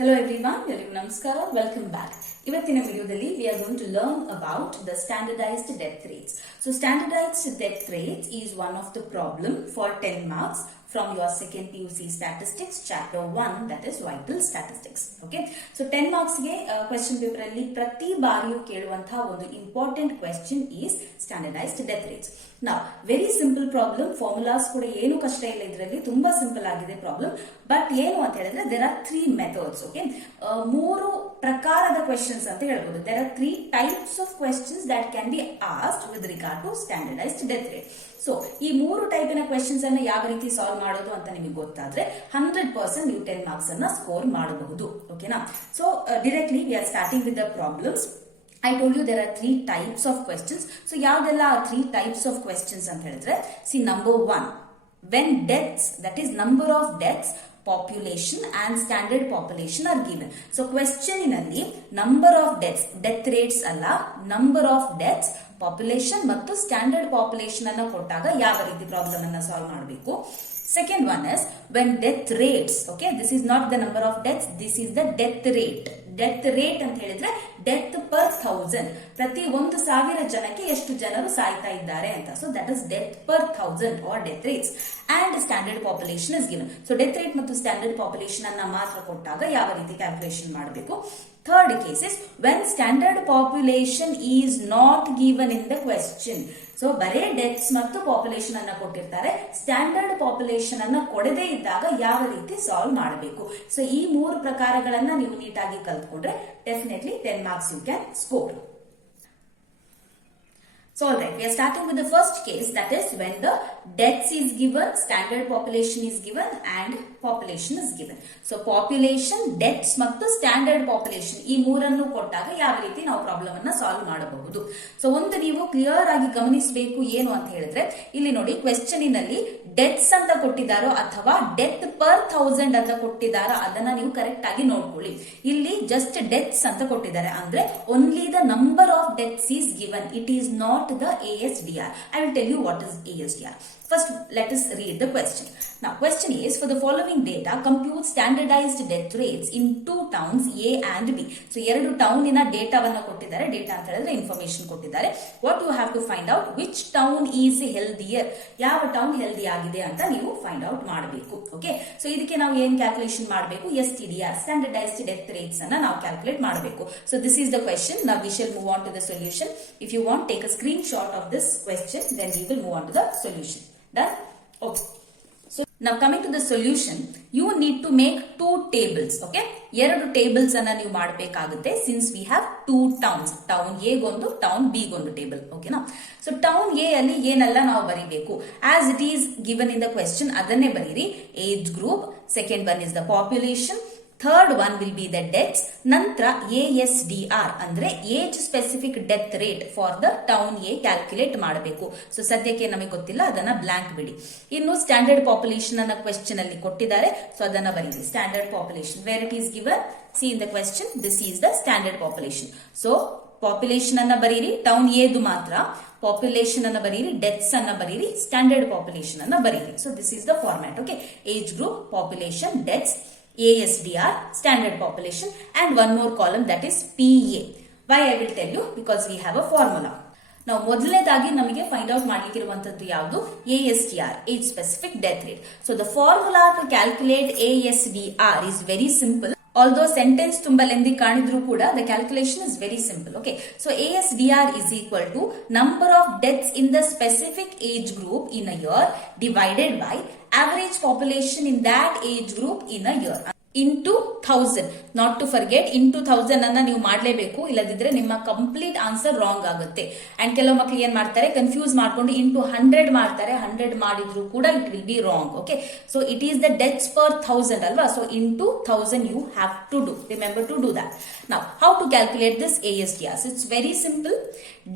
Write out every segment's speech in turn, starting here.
Hello everyone, namaskara, welcome back. ಇವತ್ತಿನ ವಿಡಿಯೋದಲ್ಲಿ we are going to learn about the standardized death rates. So standardized death rates is one of the problem for 10 marks from your second PUC statistics chapter 1, that is vital statistics. Okay, so 10 marks ಗೆ question paper ಅಲ್ಲಿ ಪ್ರತಿ ಬಾರಿಯೂ ಕೇಳುವಂತಹ ಒಂದು important question is standardized death rates. Now very simple problem, formulas ಕೂಡ ಏನು ಕಷ್ಟ ಇಲ್ಲ, ಇದರಲ್ಲಿ ತುಂಬಾ ಸಿಂಪಲ್ ಆಗಿದೆ ಪ್ರಾಬ್ಲಮ್. ಬಟ್ ಏನು ಅಂತ ಹೇಳಿದ್ರೆ there are three methods. Okay, ಮೂರು ಪ್ರಕಾರದ questions ಅಂತ ಹೇಳ್ಬೋದು. there are three types of questions that can be asked with regard to standardized death rate. So ಈ ಮೂರು ಟೈಪಿನ ಕ್ವೆಶನ್ಸ್ ಅನ್ನು ಯಾವ ರೀತಿ ಸಾಲ್ವ್ ಮಾಡೋದು ಅಂತ ನಿಮಗೆ ಗೊತ್ತಾದ್ರೆ 100% ನೀವು 10 ಮಾರ್ಕ್ಸ್ ಅನ್ನ ಸ್ಕೋರ್ ಮಾಡಬಹುದು. ಓಕೆನಾ? So directly we are starting with the problems. I told you there are three types of questions. So ಯಾವ್ದೆಲ್ಲ three types of questions ಅಂತ ಹೇಳಿದ್ರೆ, see number 1, when deaths, that is number of deaths, population and standard population are given. So question inalli number of deaths, death rates ಅಲ್ಲ, number of deaths, population ಮತ್ತು standard population ಅನ್ನ ಕೊಟ್ಟಾಗ ಯಾವ ರೀತಿ problem ಅನ್ನ solve ಮಾಡಬೇಕು. Second one is when death rates, okay, this is not the number of deaths, this is the death rate. Death rate ಅಂತ ಹೇಳಿದ್ರೆ ಡೆತ್ ಪರ್ 1000, ಪ್ರತಿ 1000 ಜನಕ್ಕೆ ಎಷ್ಟು ಜನರು ಸಾಯ್ತಾ ಇದ್ದಾರೆ ಅಂತ. So that is death per 1000 are death rates. And standard population is given. So death rate ಮತ್ತು ಸ್ಟ್ಯಾಂಡರ್ಡ್ ಪಾಪ್ಯುಲೇಷನ್ ಅನ್ನ ಮಾತ್ರ ಕೊಟ್ಟಾಗ ಯಾವ ರೀತಿ ಕ್ಯಾಲ್ಕುಲೇಷನ್ ಮಾಡಬೇಕು. Third case is when standard population is not given in the question. So ಬರೇ deaths ಮತ್ತು population ಅನ್ನ ಕೊಟ್ಟಿರ್ತಾರೆ, ಸ್ಟ್ಯಾಂಡರ್ಡ್ ಪಾಪ್ಯುಲೇಷನ್ ಅನ್ನ ಕೊಡದೇ ಇದ್ದಾಗ ಯಾವ ರೀತಿ ಸಾಲ್ವ್ ಮಾಡಬೇಕು. ಸೊ ಈ ಮೂರು ಪ್ರಕಾರಗಳನ್ನ ನೀವು ನೀಟಾಗಿ ಕಲ್ತ್ಕೊಂಡ್ರೆ definitely 10 marks you can score. So alright, we are starting with the first case, that is when the deaths is given, standard population is given and population is given. So population, deaths ಮತ್ತು standard population ಈ ಮೂರನ್ನು ಕೊಟ್ಟಾಗ ಯಾವ ರೀತಿ ನಾವು problem ಅನ್ನ solve ಮಾಡಬಹುದು. So ಒಂದು ನೀವು ಕ್ಲಿಯರ್ ಆಗಿ ಗಮನಿಸಬೇಕು ಏನು ಅಂತ ಹೇಳಿದ್ರೆ, ಇಲ್ಲಿ ನೋಡಿ ಕ್ವೆಶ್ಚನ್ ನಲ್ಲಿ ಡೆತ್ಸ್ ಅಂತ ಕೊಟ್ಟಿದ್ದಾರೋ ಅಥವಾ ಡೆತ್ ಪರ್ 1000 ಅಂತ ಕೊಟ್ಟಿದ್ದಾರೋ ಅದನ್ನ ನೀವು ಕರೆಕ್ಟ್ ಆಗಿ ನೋಡ್ಕೊಳ್ಳಿ. ಇಲ್ಲಿ ಜಸ್ಟ್ ಡೆತ್ಸ್ ಅಂತ ಕೊಟ್ಟಿದ್ದಾರೆ, ಅಂದ್ರೆ only the number of deaths is given, it is not the ASDR. I will tell you what is ASDR. First, let us read the question. Now, question is, for the following data, compute standardized death rates in two towns A and B. So, ಎರಡು town ಇನ ಡೇಟಾವನ್ನ ಕೊಟ್ಟಿದ್ದಾರೆ. Data ಅಂತ ಹೇಳಿದ್ರೆ information ಕೊಟ್ಟಿದ್ದಾರೆ. What you have to find out, which town is healthier? ಯಾವ town healthy ಆಗಿದೆ ಅಂತ ನೀವು ಫೈಂಡ್ ಔಟ್ ಮಾಡಬೇಕು. ಓಕೆ, ಸೊ ಇದಕ್ಕೆ ನಾವು ಏನ್ ಕ್ಯಾಲ್ಕುಲೇಷನ್ ಮಾಡಬೇಕು? STDR, ಸ್ಟ್ಯಾಂಡರ್ಡೈಸ್ಡ್ ಡೆತ್ ರೇಟ್ಸ್ ಅನ್ನ ನಾವು ಕ್ಯಾಲ್ಕುಲೇಟ್ ಮಾಡಬೇಕು. So, this is the question. Now, we shall move on to the solution. If you want, take a screenshot of this question, then we will move on to the solution. Done? Okay. So now coming to the solution, you need to make two tables. Okay, ಎರಡು tables ಅನ್ನ ನೀವು ಮಾಡಬೇಕಾಗುತ್ತೆ. Since we have two towns, town A ಗೊಂದು town B ಗೊಂದು table. ಓಕೆನಾ? So town A ಅಲ್ಲಿ ಏನೆಲ್ಲ ನಾವು ಬರೀಬೇಕು, as it is given in the question ಅದನ್ನೇ ಬರೀರಿ. Age group, second one is the population, third one will be the deaths, ನಂತರ ASDR ಅಂದ್ರೆ age specific death rate for the town A calculate ಮಾಡಬೇಕು. So ಸದ್ಯಕ್ಕೆ ನಮಗೆ ಗೊತ್ತಿಲ್ಲ, ಅದನ್ನ blank ಬಿಡಿ. ಇನ್ನು ಸ್ಟ್ಯಾಂಡರ್ಡ್ ಪಾಪ್ಯುಲೇಷನ್ ಅನ್ನ ಕ್ವೆಶ್ಚನ್ ಅಲ್ಲಿ ಕೊಟ್ಟಿದ್ದಾರೆ, ಸೊ ಅದನ್ನ ಬರೀರಿ. Standard population where it is given, C in the question, this is the standard population. So population ಅನ್ನ ಬರೀರಿ, ಟೌನ್ ಎದು ಮಾತ್ರ. ಪಾಪ್ಯುಲೇಷನ್ ಅನ್ನ ಬರೀರಿ, ಡೆತ್ಸ್ ಅನ್ನ ಬರೀರಿ, ಸ್ಟ್ಯಾಂಡರ್ಡ್ ಪಾಪ್ಯುಲೇಷನ್ ಅನ್ನ ಬರೀರಿ. So this is the format. Okay, age group, population, deaths, ASDR, standard population, and one more column, that is PA. Why I will tell you, because we have a formula. ನಾವು ಮೊದಲನೇದಾಗಿ ನಮಗೆ find out ಮಾಡ್ಲಿಕ್ಕೆ ಇರುವಂತದ್ದು ಯಾವುದು? ASDR, age specific death rate. So the formula to calculate ASDR is very simple. Although sentence ತುಂಬಾ lengthy ಕಾಣಿದ್ರು ಕೂಡ the calculation is very simple. Okay, so ASDR is equal to number of deaths in the specific age group in a year divided by average population in that age group in a year into 1000. Not to forget, into 1000 ಅನ್ನ ನೀವು ಮಾಡಲೇಬೇಕು, ಇಲ್ಲದಿದ್ರೆ ನಿಮ್ಮ complete answer wrong ಆಗುತ್ತೆ. And ಕೆಲವು ಮಕ್ಕಳು ಏನ್ ಮಾಡ್ತಾರೆ, ಕನ್ಫ್ಯೂಸ್ ಮಾಡ್ಕೊಂಡು ಇಂಟು 100 ಮಾಡ್ತಾರೆ. 100 ಮಾಡಿದ್ರು ಕೂಡ it will be wrong. Okay, so it is the deaths per 1000 ಅಲ್ವಾ? So into 1000 you have to do. Remember to do that. Now how to calculate this ASDR? It's very simple.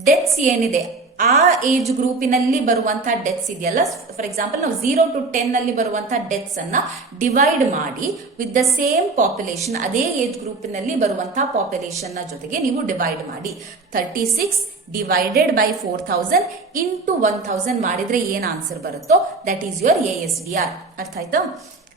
Deaths ಏನಿದೆ ಆ age ಗ್ರೂಪಿನಲ್ಲಿ ಬರುವಂತಹ deaths ಇದೆಯಲ್ಲ, for example ನಾವು 0 to 10 ನಲ್ಲಿ ಬರುವಂತಹ deaths ಅನ್ನ divide ಮಾಡಿ ವಿತ್ ದ ಸೇಮ್ ಪಾಪ್ಯುಲೇಷನ್, ಅದೇ ಏಜ್ ಗ್ರೂಪಿನಲ್ಲಿ ಬರುವಂತಹ ಪಾಪ್ಯುಲೇಷನ್ ನ ಜೊತೆಗೆ ನೀವು ಡಿವೈಡ್ ಮಾಡಿ. 36 ಡಿವೈಡೆಡ್ ಬೈ 4000 ಇಂಟು 1000 ಮಾಡಿದ್ರೆ ಏನ್ ಆನ್ಸರ್ ಬರುತ್ತೋ ದಟ್ ಈಸ್ ಯುವರ್ ASDR. ಅರ್ಥ ಆಯ್ತಾ?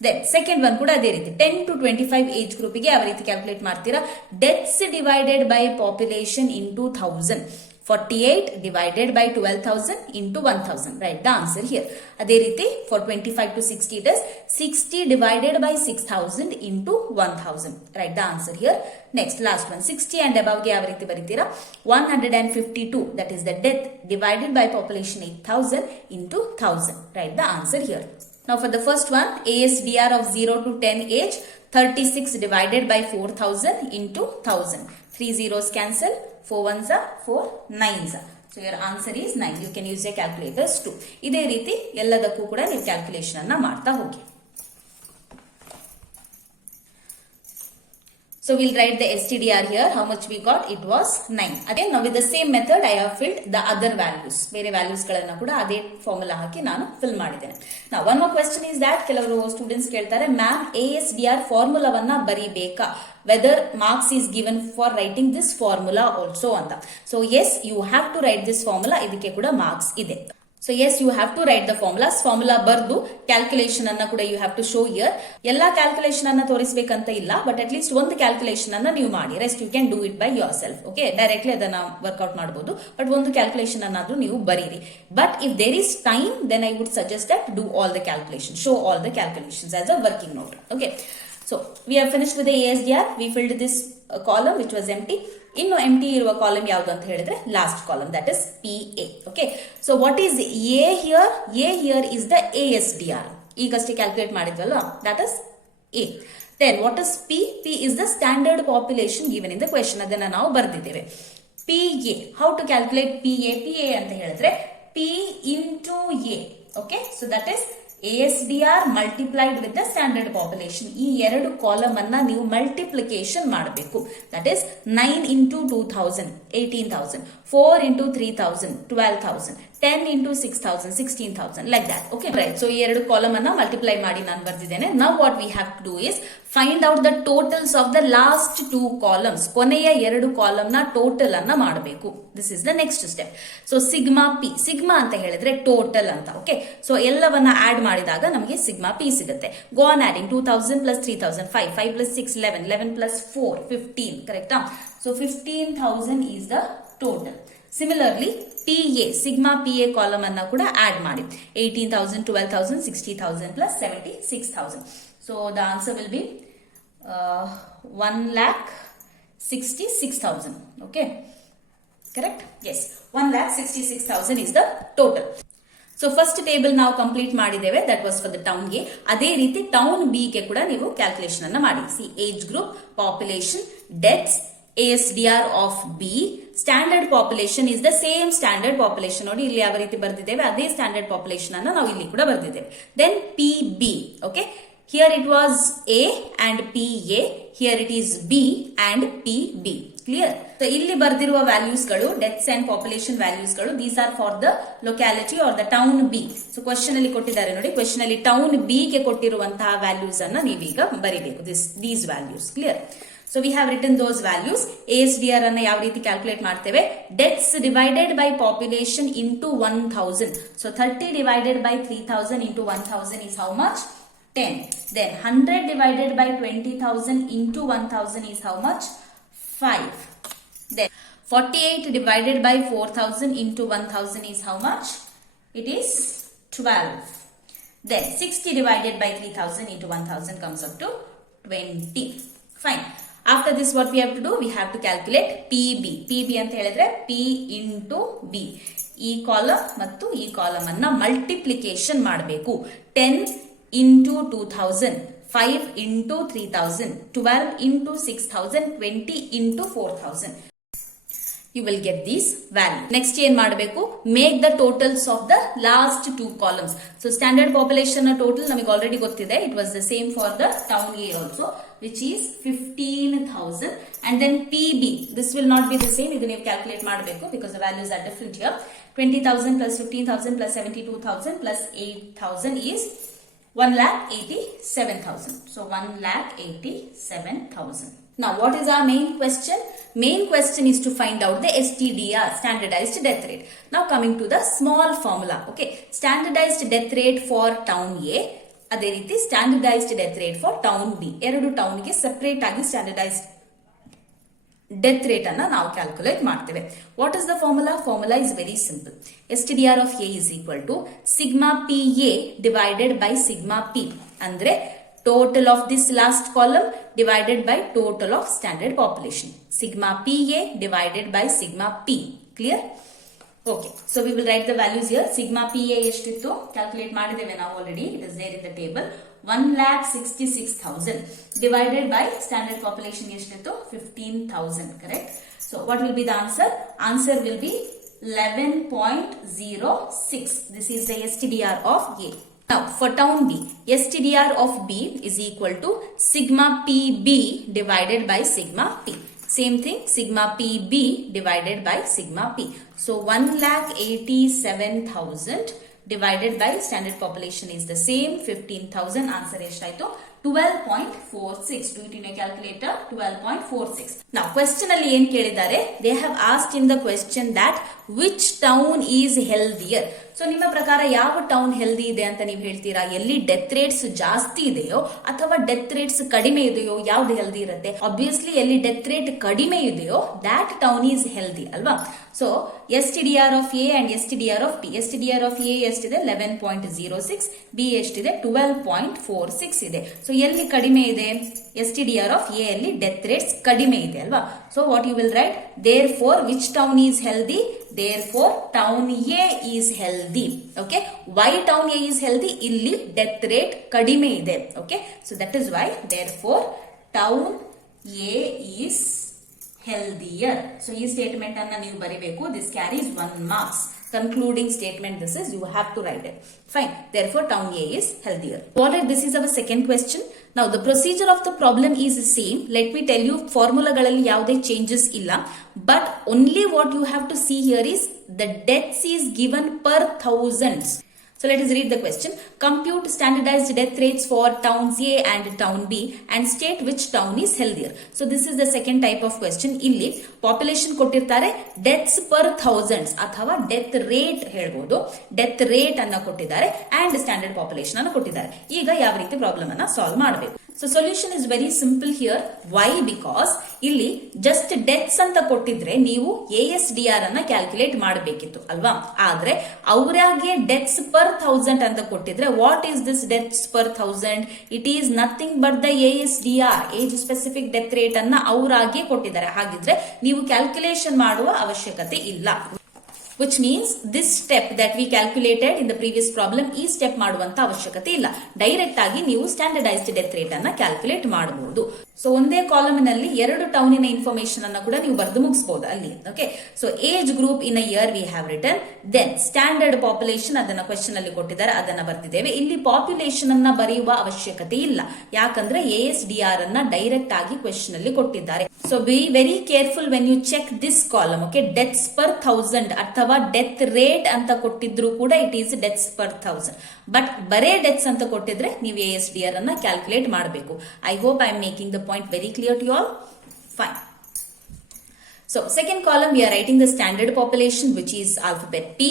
ದೆನ್ ಸೆಕೆಂಡ್ ಒನ್ ಕೂಡ ಅದೇ ರೀತಿ 10 to 25 ಏಜ್ ಗ್ರೂಪಿಗೆ ಯಾವ ರೀತಿ ಕ್ಯಾಲ್ಕುಲೇಟ್ ಮಾಡ್ತೀರಾ, deaths divided by population into 1000, 48 divided by 12,000 into 1,000. Write the answer here. ಅದೇ ರೀತಿ for 25 to 60 it is 60 divided by 6,000 into 1,000. Write the answer here. Next, last one. 60 and above ಗೆ ಯಾವ ರೀತಿ ಬರೀತೀರಾ, 152 that is the death divided by population 8,000 into 1,000. Write the answer here. Now for the first one, ASDR of 0 to 10 age, 36 divided by 4,000 into 1,000. 3 zeros cancel, 4 ones are 4 nines. So your answer is 9. You can use your calculators too. ಇದೇ ರೀತಿ ಎಲ್ಲದಕ್ಕೂ ಕೂಡ ನೀವು calculation ಅನ್ನ ಮಾಡ್ತಾ ಹೋಗಿ. So we'll write the STDR here. How much we got? It was 9. Again, now with the same method, I have filled the other values. ಬೇರೆ values ಗಳನ್ನ ಕೂಡ ಅದೇ ಫಾರ್ಮುಲಾ ಹಾಕಿ ನಾನು ಫಿಲ್ ಮಾಡಿದ್ದೇನೆ. Now one more question is that ಕೆಲವರು students ಕೇಳ್ತಾರೆ, ma'am ASDR ಫಾರ್ಮುಲಾವನ್ನ ಬರೀಬೇಕಾ? Whether marks is given for writing this formula also ಅಂತ. So yes, you have to write this formula. ಇದಕ್ಕೆ ಕೂಡ marks ಇದೆ. So yes, you have to write the formulas. Formula ಬರ್ದು calculation ಅನ್ನ ಕೂಡ you have to show here. ಎಲ್ಲಾ calculation ಅನ್ನ ತೋರಿಸಬೇಕಂತ ಇಲ್ಲ, ಬಟ್ ಅಟ್ ಲೀಸ್ಟ್ ಒಂದು ಕ್ಯಾಲ್ಕುಲೇಷನ್ ಅನ್ನ ನೀವು ಮಾಡಿ. Rest you can do it by yourself. Okay, directly ಅದನ್ನ ವರ್ಕ್ಔಟ್ ಮಾಡಬಹುದು, ಬಟ್ ಒಂದು ಕ್ಯಾಲ್ಕುಲೇಷನ್ ಅನ್ನಾದ್ರೂ ನೀವು ಬರೀರಿ. But if there is time, then I would suggest that do all the calculation, show all the calculations as a working note. Okay, so we have finished with the ASDR. We filled this column which was empty. ಇನ್ನು ಎಂಟಿ ಇರುವ column ಯಾವುದು ಅಂತ ಹೇಳಿದ್ರೆ last column, that is PA. Okay, so what is A here? A here is the ASDR. ಈಗಷ್ಟೇ calculate ಮಾಡಿದ್ವಲ್ವಾ, that is A. Then what is P? P is the standard population given in the question. ಅದನ್ನ ನಾವು ಬರೆದಿದ್ದೇವೆ. PA, how to calculate PA? PA ಅಂತ ಹೇಳಿದ್ರೆ P into A. Okay, so that is ASDR multiplied with the standard population. ಈ ಎರಡು column ಅನ್ನ ನೀವು multiplication ಮಾಡಬೇಕು. That is 9 into 2,000 18,000, 4 into 3,000 12,000, 10 into 6,000 16,000, like that. Okay, right. So ಈ ಎರಡು column ಅನ್ನ ಮಲ್ಟಿಪ್ಲೈ ಮಾಡಿ ನಾನು ಬರ್ದಿದ್ದೇನೆ. Now what we have to do is find out the totals of the last two columns. ಕೊನೆಯ ಎರಡು ಕಾಲಮ್ ನ ಟೋಟಲ್ ಅನ್ನ ಮಾಡಬೇಕು. This is the next step. So sigma P, sigma ಅಂತ ಹೇಳಿದ್ರೆ ಟೋಟಲ್ ಅಂತ. ಓಕೆ, ಸೊ ಎಲ್ಲವನ್ನ ಆಡ್ ಮಾಡಿದಾಗ ನಮಗೆ ಸಿಗ್ಮಾ P ಸಿಗುತ್ತೆ. Go on adding 2,000 plus 3,000 5, 5 plus 6 11, 11 plus 4 15, ಕರೆಕ್ಟಾ? So 15,000 is the total. Similarly, PA, sigma PA column ಅನ್ನ ಕೂಡ ಆಡ್ ಮಾಡಿ. 18,000, 12,000, 60,000 plus 76,000. So the answer will be 1,66,000. Okay, correct? Yes, 1,66,000 is the total. So first table ನಾವು complete ಮಾಡಿದ್ದೇವೆ, that was for the town ಗೆ. ಅದೇ ರೀತಿ town B ಗೆ ಕೂಡ ನೀವು ಕ್ಯಾಲ್ಕುಲೇಷನ್ ಅನ್ನ ಮಾಡಿ. C, age group, population, deaths, ASDR of B, standard population is the same standard population. ನೋಡಿ ಇಲ್ಲಿ ಯಾವ ರೀತಿ ಬರ್ದಿದ್ದೇವೆ, ಅದೇ ಸ್ಟ್ಯಾಂಡರ್ಡ್ ಪಾಪ್ಯುಲೇಷನ್ ಅನ್ನ ನಾವು ಇಲ್ಲಿ ಕೂಡ ಬರ್ದಿದ್ದೇವೆ. Then PB. Okay, here it was A and PA, here it is B and PB. Clear? So ಇಲ್ಲಿ ಬರ್ದಿರುವ ವ್ಯಾಲ್ಯೂಸ್ ಗಳು, ಡೆತ್ಸ್ ಅಂಡ್ ಪಾಪ್ಯುಲೇಷನ್ ವ್ಯಾಲ್ಯೂಸ್ ಗಳು, these are for the locality are the town B. So question ಅಲ್ಲಿ ಕೊಟ್ಟಿದ್ದಾರೆ ನೋಡಿ, question ಅಲ್ಲಿ town B ಗೆ ಕೊಟ್ಟಿರುವಂತಹ values ಅನ್ನ ನೀವೀಗ ಬರೀಬೇಕು, these values. Clear? So we have return those values. ASDR ಅನ್ನ ಯಾವ ರೀತಿ ಕ್ಯಾಲ್ಕುಲೇಟ್ ಮಾಡ್ತೇವೆ, deaths divided by population into 1,000. So 30 divided by 3,000 into 1,000 is how much? 10. Then 100 divided by 20,000 into 1,000 is how much? 5. Then 48 divided by 4,000 into 1,000 is how much? It is 12. Then 60 divided by 3,000 into 1,000 comes up to 20. Fine. After this what we have to do? We have to calculate PB. PB ಅಂತ ಹೇಳಿದ್ರೆ P into B. ಈ column ಮತ್ತು ಈ column ಅನ್ನ multiplication ಮಾಡಬೇಕು. 10 into 2,000, 5 into 3,000, 12 into 6,000, 20 into 4,000. You will get these values. Next ಏನ್ ಮಾಡಬೇಕು? Make the totals of the last two columns. So standard population total ನಮಗೆ already ಗೊತ್ತಿದೆ. It was the same for the town A also, which is 15,000. And then PB, this will not be the same. ಇದು ನೀವು calculate ಮಾಡಬೇಕು because the values are different here. 20,000 plus 15,000 plus 72,000 plus 8,000 is 1,87,000. So 1,87,000. Now what is our main question? Main question is to find out the STDR, standardized death rate. Now coming to the small formula. Okay, standardized death rate for town A, ಅದೇ ರೀತಿ standardised death rate for town B, ಎರಡು ಟೌನ್ಗೆ separate ಆಗಿ standardised death rate ಅನ್ನ ನಾವು calculate ಮಾಡ್ತೇವೆ. What is the formula? Formula is very simple. STDR of A is equal to sigma PA divided by sigma P. ಅಂದ್ರೆ total of this last column divided by total of standard population. Sigma PA divided by sigma P. Clear? Okay. So we will write the values here. Sigma PA ಎಷ್ಟಿತ್ತು? Calculate ಮಾಡಿದ್ದೇವೆ ನಾವು already. It is there in the table. 1,66,000 divided by standard population ಎಷ್ಟಿತ್ತು? 15,000. Correct? So what will be the answer? Answer will be 11.06. This is the STDR of A. Now for town B, STDR of B is equal to sigma PB divided by sigma P. Same thing, sigma PB divided by sigma P. So 1,87,000 divided by standard population is the same 15,000. Answer ಎಷ್ಟಾಯ್ತು? 12.46. Do it in a calculator. 12.46. Now question ಅಲ್ಲಿ ಏನ್ ಕೇಳಿದ್ದಾರೆ? They have asked in the question that which town is healthier. So ನಿಮ್ಮ ಪ್ರಕಾರ ಯಾವ town healthy ಇದೆ ಅಂತ ನೀವು ಹೇಳ್ತೀರಾ? ಎಲ್ಲಿ ಡೆತ್ ರೇಟ್ಸ್ ಜಾಸ್ತಿ ಇದೆಯೋ ಅಥವಾ ಡೆತ್ ರೇಟ್ಸ್ ಕಡಿಮೆ ಇದೆಯೋ ಯಾವ್ದು ಹೆಲ್ದಿ ಇರುತ್ತೆ? ಆಬ್ವಿಯಸ್ಲಿ ಎಲ್ಲಿ ಡೆತ್ ರೇಟ್ ಕಡಿಮೆ ಇದೆಯೋ ದಾಟ್ ಟೌನ್ ಈಸ್ ಹೆಲ್ದಿ ಅಲ್ವಾ? So STDR of A and STDR of B. STDR of A ಎಷ್ಟಿದೆ? 11.06. B ಎಷ್ಟಿದೆ? 12.46 ಇದೆ. ಸೊ ಎಲ್ಲಿ ಕಡಿಮೆ ಇದೆ? STDR of A ಅಲ್ಲಿ ಡೆತ್ ರೇಟ್ಸ್ ಕಡಿಮೆ ಇದೆ ಅಲ್ವಾ? So what you will write? Therefore which town is healthy? Therefore town A is healthy. Okay? Why town A is healthy? ಇಲ್ಲಿ ಡೆತ್ ರೇಟ್ ಕಡಿಮೆ ಇದೆ. Okay? So that is why therefore town A is healthier. So ಈ statement ಅನ್ನ ನೀವು ಬರೀಬೇಕು. This carries 1 marks. Concluding statement this is, you have to write it. Fine. Therefore town A is healthier. Alright, this is our second question. Now the procedure of the problem is the same. Let me tell you, formulaಗಳಲ್ಲಿ ಯಾವುದೇ changes ಇಲ್ಲ. But only what you have to see here is the deaths is given per thousands. So let us read the question. Compute standardized death rates for towns A and town B and state which town is healthier. So this is the second type of question. ಇಲ್ಲಿ population ಕೊಟ್ಟಿರ್ತಾರೆ, deaths per thousands ಅಥವಾ death rate ಹೇಳ್ಬೋದು. death rate ಅನ್ನ ಕೊಟ್ಟಿದ್ದಾರೆ and standard population ಅನ್ನ ಕೊಟ್ಟಿದ್ದಾರೆ. ಈಗ ಯಾವ ರೀತಿ ಪ್ರಾಬ್ಲಮ್ ಅನ್ನ ಸಾಲ್ವ್ ಮಾಡಬೇಕು? So solution is very simple here. Why? Because ಇಲ್ಲಿ just deaths ಅಂತ ಕೊಟ್ಟಿದ್ರೆ ನೀವು ASDR ಅನ್ನ ಕ್ಯಾಲ್ಕುಲೇಟ್ ಮಾಡಬೇಕಿತ್ತು ಅಲ್ವಾ? ಆದ್ರೆ ಅವರಾಗೆ deaths per 1000 ಅಂತ ಕೊಟ್ಟಿದ್ರೆ what is this deaths per 1000? It is nothing but the ASDR, age specific death rate ಅನ್ನ ಅವರಾಗೆ ಕೊಟ್ಟಿದ್ದಾರೆ. ಹಾಗಿದ್ರೆ ನೀವು ಕ್ಯಾಲ್ಕುಲೇಷನ್ ಮಾಡುವ ಅವಶ್ಯಕತೆ ಇಲ್ಲ. Which means this step that we calculated in the previous problem, ಈ ಸ್ಟೆಪ್ ಮಾಡುವಂತ ಅವಶ್ಯಕತೆ ಇಲ್ಲ. ಡೈರೆಕ್ಟ್ ಆಗಿ ನೀವು ಸ್ಟ್ಯಾಂಡರ್ಡೈಸ್ಡ್ ಡೆತ್ ರೇಟ್ ಅನ್ನ ಕ್ಯಾಲ್ಕುಲೇಟ್ ಮಾಡಬಹುದು. ಸೊ ಒಂದೇ ಕಾಲಮಿನಲ್ಲಿ ಎರಡು ಟೌನಿನ ಇನ್ಫಾರ್ಮೇಶನ್ ಅನ್ನ ಕೂಡ ನೀವು ಬರೆದು ಮುಗಿಸಬಹುದು ಅಲ್ಲಿ. Okay, so age group in a year we have written, then standard population ಅದನ್ನ ಕ್ವೆಶ್ಚನ್ ಅಲ್ಲಿ ಕೊಟ್ಟಿದ್ದಾರೆ, ಅದನ್ನ ಬರ್ತಿದ್ದೇವೆ. ಇಲ್ಲಿ ಪಾಪ್ಯುಲೇಷನ್ ಅನ್ನ ಬರೆಯುವ ಅವಶ್ಯಕತೆ ಇಲ್ಲ, ಯಾಕಂದ್ರೆ ASDR ಅನ್ನ ಡೈರೆಕ್ಟ್ ಆಗಿ ಕ್ವೆಶ್ಚನ್ ಅಲ್ಲಿ ಕೊಟ್ಟಿದ್ದಾರೆ. So be very careful when you check this column. Okay, deaths per 1000 ಅಥವಾ ಡೆತ್ ರೇಟ್ ಅಂತ ಕೊಟ್ಟಿದ್ರು ಕೂಡ it is deaths per 1000. But ಬರೇ ಡೆತ್ಸ್ ಅಂತ ಕೊಟ್ಟಿದ್ರೆ ನೀವು ASDR ಅನ್ನ ಕ್ಯಾಲ್ಕುಲೇಟ್ ಮಾಡಬೇಕು. I hope I am making the point very clear to you all. Fine. So second column we are writing the standard population, which is alphabet P,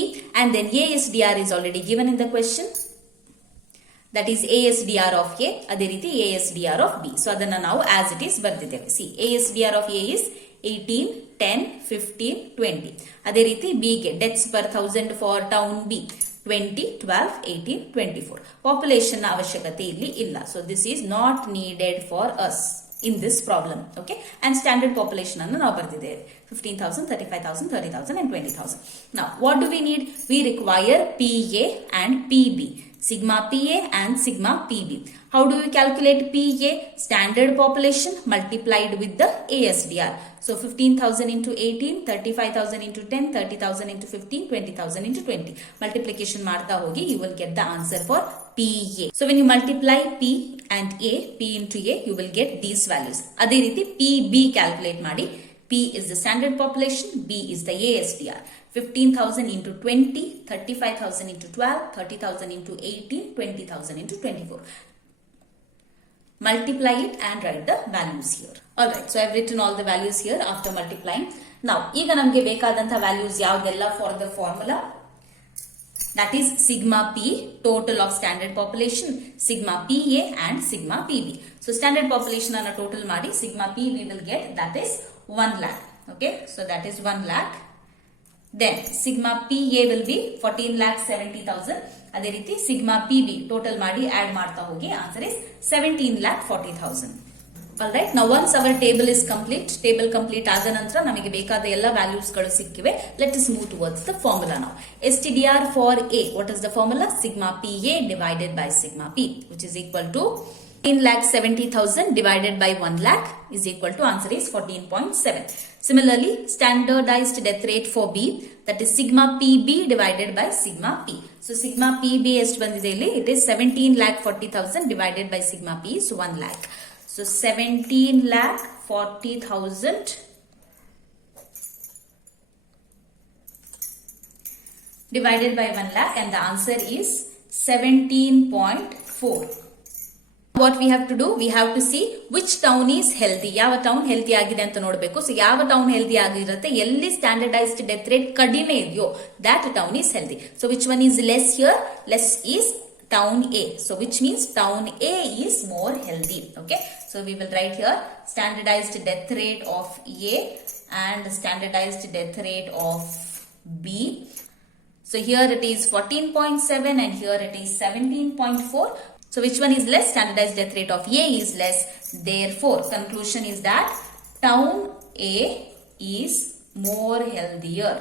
and then ASDR is already given in the question. That is ASDR of A, ಅದೇ ರೀತಿ ASDR of B. So ಅದನ್ನ ನಾವು as it is ಬರ್ದಿದ್ದೇವೆ. See, ASDR of A is 18, 10, 15, 20. ಅದೇ ರೀತಿ B ಗೆ deaths per 1000 for town B 20, 12, 18, 24. Population ನ ಅವಶ್ಯಕತೆ ಇಲ್ಲಿ ಇಲ್ಲ. So this is not needed for us in this problem. Okay, and standard population ಅನ್ನು ನಾವು ಬರ್ದಿದ್ದೇವೆ 15,000, 35,000, 30,000 and 20,000. Now what do we need? We require PA and PB. Sigma PA and sigma PB. How do we calculate PA? Standard population multiplied with the ASDR. So 15,000 into 18, 35,000 into 10, 30,000 into 15, 20,000 into 20. Multiplication ಮಾಡ್ತಾ ಹೋಗಿ you will get the answer for PA. So when you multiply P and A, P into A, you will get these values. ಅದೇ ರೀತಿ PB calculate ಮಾಡಿ. P is the standard population, B is the ASDR. 15,000 into 20, 35,000 into 12, 30,000 into 18, 20,000 into 24. Multiply it and write the values here. Alright, so I have written all the values here after multiplying. Now, ಈಗ ನಮಗೆ ಬೇಕಾದಂತ values ಯಾವುದೆಲ್ಲ for the formula. That is sigma P, total of standard population, sigma PA and sigma PB. So standard population anna total ಮಾಡಿ sigma P we will get that is 1 lakh. Okay, so that is 1 lakh. Then sigma PA will be 14,70,000. ಅದೇ ರೀತಿ sigma PB total ಮಾಡಿ add ಮಾಡ್ತಾ ಹೋಗಿ answer is 17,40,000. Alright, now once our table is complete, table complete ಆದ ನಂತರ ನಮಗೆ ಬೇಕಾದ ಎಲ್ಲ ವ್ಯಾಲ್ಯೂಸ್ ಗಳು ಸಿಕ್ಕಿವೆ. Let us move towards the formula now. STDR for A, what is the formula? Sigma PA divided by sigma P, which is equal to 14,70,000 divided by 1 lakh is equal to answer is 14.7. Similarly, standardized death rate for B, that is sigma PB divided by sigma P. So sigma PB ಎಷ್ಟು ಬಂದಿದೆ ಇಲ್ಲಿ? It is 17,40,000 divided by sigma P is 1 lakh. So 17,40,000 divided by 1 lakh and the answer is 17.4. What we have to do, we have to see which town is healthy. ಯಾವ town healthy ಆಗಿದೆ ಅಂತ ನೋಡಬೇಕು. So ಯಾವ town healthy ಆಗಿರುತ್ತೆ, ಎಲ್ಲಿ standardized death rate ಕಡಿಮೆ ಇದೆಯೋ that town is healthy. So which one is less here? Less is town A. So which means town A is more healthy. Okay. So we will write here standardized death rate of A and standardized death rate of B. So here it is 14.7 and here it is 17.4. So which one is less? Standardized death rate of A is less. Therefore, conclusion is that town A is more healthier.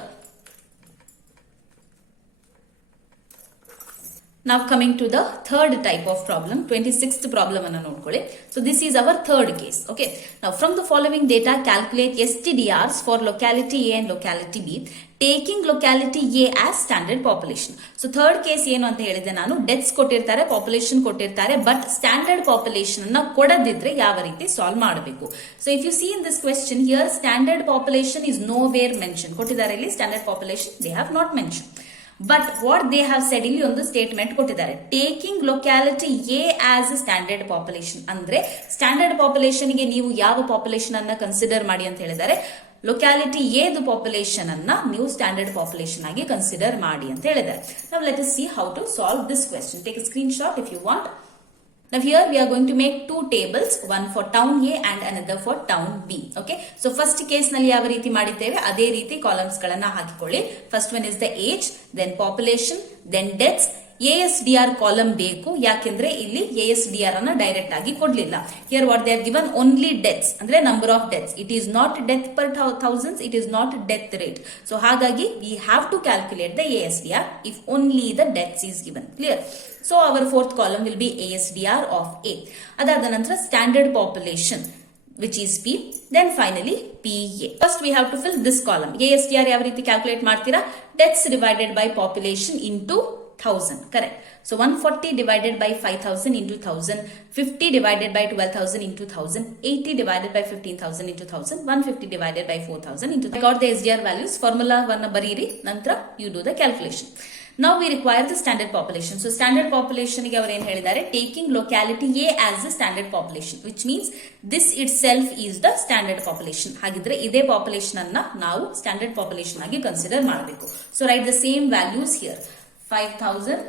Now coming to the third type of problem, 26th problem anna nodkoli. So this is our third case. Okay. Now from the following data, calculate STDRs for locality A and locality B, taking locality A as standard population. So third case ಏನು ಅಂತ ಹೇಳಿದೆ ನಾನು, deaths ಕೊಟ್ಟಿರ್ತಾರೆ, population ಕೊಟ್ಟಿರ್ತಾರೆ, but standard population ಅನ್ನ ಕೊಡದಿದ್ರೆ ಯಾವ ರೀತಿ solve ಮಾಡಬೇಕು. So if U C in this question here standard population is no wear mention. ಕೊಟ್ಟಿದ್ದಾರೆ ಇಲ್ಲಿ standard population, they have not mention. But what they have said, ಇಲ್ಲಿ ಒಂದು ಸ್ಟೇಟ್ಮೆಂಟ್ ಕೊಟ್ಟಿದ್ದಾರೆ, taking locality A as standard population. ಅಂದ್ರೆ standard population ಗೆ ನೀವು ಯಾವ population ಅನ್ನ ಕನ್ಸಿಡರ್ ಮಾಡಿ ಅಂತ ಹೇಳಿದ್ದಾರೆ, ಲೊಕ್ಯಾಲಿಟಿ ಎದು ಪಾಪ್ಯುಲೇಷನ್ ಅನ್ನ ನೀವು ಸ್ಟ್ಯಾಂಡರ್ಡ್ ಪಾಪ್ಯುಲೇಷನ್ ಆಗಿ ಕನ್ಸಿಡರ್ ಮಾಡಿ ಅಂತ ಹೇಳಿದ್ದಾರೆ. Now let us see how to solve this question. Take a screenshot if you want. Now here we are going to make two tables, one for town A and another for town B. Okay. So first case ನಲ್ಲಿ ಯಾವ ರೀತಿ ಮಾಡಿದ್ದೇವೆ ಅದೇ ರೀತಿ columns ಗಳನ್ನ ಹಾಕಿಕೊಳ್ಳಿ. First one is the age, then population, then deaths. ASDR column ಬೇಕು, ಯಾಕೆಂದ್ರೆ ಇಲ್ಲಿ ASDR ಅನ್ನ ಡೈರೆಕ್ಟ್ ಆಗಿ ಕೊಡ್ಲಿಲ್ಲ. Here what they have given only deaths, ಅಂದ್ರೆ number of deaths. It is not death per thousands, it is not death rate. So ಹಾಗಾಗಿ we have to calculate the ASDR if only the deaths is given. Clear? So our fourth column will be ASDR of A. ಅದಾದ ನಂತರ standard population which is P, then finally PA. First we have to fill this column. ASDR ಯಾವ ರೀತಿ calculate ಮಾಡ್ತೀರಾ, deaths divided by population into 1000. Correct. So 140 divided by 5000 into 1000, 50 divided by 12,000 into 1000, 80 divided by 15,000 into 1000, 150 divided by 4,000 into 1000. I got the SDR values. Formula one bariri, ನಂತರ you do the calculation. Now we require the standard population. So standard population ಗೆ ಅವರು ಏನು ಹೇಳಿದ್ದಾರೆ, taking locality A as the standard population, which means this itself is the standard population. ಹಾಗಿದ್ರೆ ಇದೇ population ಅನ್ನ ನಾವು standard population ಆಗಿ consider ಮಾಡಬೇಕು. So write the same values here. 5,000,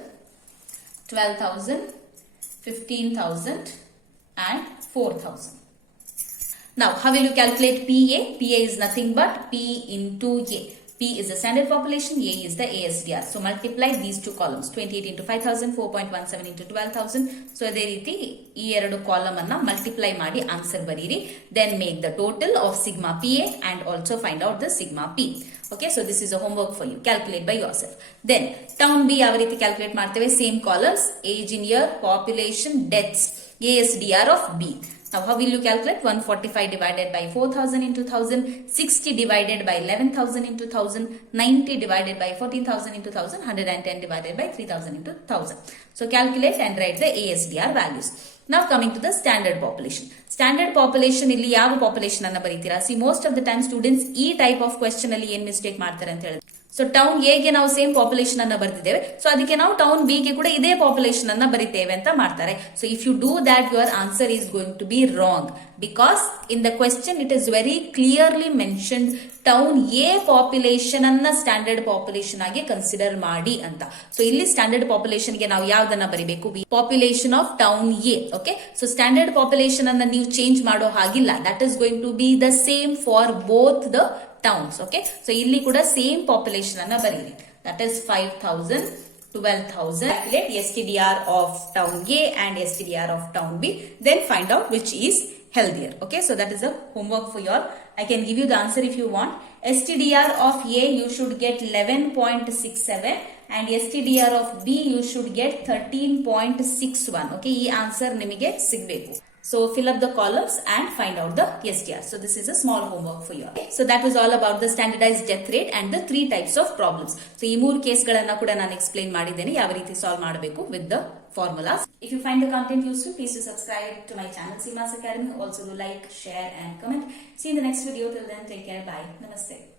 12,000, 15,000 and 4,000. Now, how will you calculate PA? PA is nothing but P into A. P is the standard population, A is the ASDR. So, multiply these two columns. 28 into 5,000, 4.17 into 12,000. So, ಅದೇ ರೀತಿ ಈ ಎರಡು column ಅನ್ನ multiply ಮಾಡಿ answer ಬರೀರಿ. Then make the total of sigma PA and also find out the sigma P. Okay, so this is a homework for you. Calculate by yourself. Then, town B ಯಾವ ರೀತಿ calculate ಮಾಡ್ತೇವೆ? Same columns, age in year, population, deaths, ASDR of B. Now, how will you calculate? 145 divided by 4,000 into 1000, 60 divided by 11,000 into 1000, 90 divided by 14,000 into 1000, 110 divided by 3,000 into 1000. So, calculate and write the ASDR values. Now, coming to the standard population. Standard population ಇಲ್ಲಿ ಯಾವ population ಅನ್ನ ಬರೀತೀರಾ? See, most of the time students ಈ type of question ಅಲ್ಲಿ ಏನ್ mistake ಮಾಡ್ತಾರೆ ಅಂತ ಹೇಳಿದ್ರೆ, so town A ಗೆ ನಾವು ಸೇಮ್ ಪಾಪ್ಯುಲೇಷನ್ ಅನ್ನ ಬರೆದಿದ್ದೇವೆ, ಸೊ ಅದಕ್ಕೆ ನಾವು ಟೌನ್ ಬಿ ಗೆ ಕೂಡ ಇದೇ ಪಾಪ್ಯುಲೇಷನ್ ಅನ್ನ ಬರೀತೇವೆ ಅಂತ ಮಾಡ್ತಾರೆ. So if you do that your answer is going to be wrong. Because in the question it is very clearly mentioned town A population ಅನ್ನ ಸ್ಟ್ಯಾಂಡರ್ಡ್ ಪಾಪ್ಯುಲೇಷನ್ ಆಗಿ ಕನ್ಸಿಡರ್ ಮಾಡಿ ಅಂತ. ಸೊ ಇಲ್ಲಿ ಸ್ಟ್ಯಾಂಡರ್ಡ್ ಪಾಪ್ಯುಲೇಷನ್ ಗೆ ನಾವು ಯಾವ್ದನ್ನ ಬರೀಬೇಕು? Population of town A. Okay, so standard population ಅನ್ನ ನೀವು ಚೇಂಜ್ ಮಾಡೋ ಹಾಗಿಲ್ಲ. That is going to be the same for both the towns. Okay, so ಇಲ್ಲಿ ಕೂಡ ಸೇಮ್ ಪಾಪ್ಯುಲೇಷನ್ ಅನ್ನ ಬರೀರಿ. That is 5,000, 12,000. Calculate STDR of town A and STDR of town B. Then find out which is healthier. Okay, so that is a homework for you all. I can give you the answer if you want. STDR of A you should get 11.67 and STDR of B you should get 13.61. Okay, ಈ answer ನಿಮಗೆ ಸಿಗಬೇಕು. So fill up the columns and find out the STR. So this is a small homework for you. Okay? So that was all about the standardized death rate and the 3 types of problems. So ಈ 3 ಕೇಸ್ಗಳನ್ನ ಕೂಡ ನಾನು explain ಮಾಡಿದ್ದೇನೆ ಯಾವ ರೀತಿ solve ಮಾಡಬೇಕು with the formulas. If you find the content useful, please do subscribe to my channel CMAS Academy. Also do like, share and comment. See you in the next video. Till then, take care. Bye. Namaste.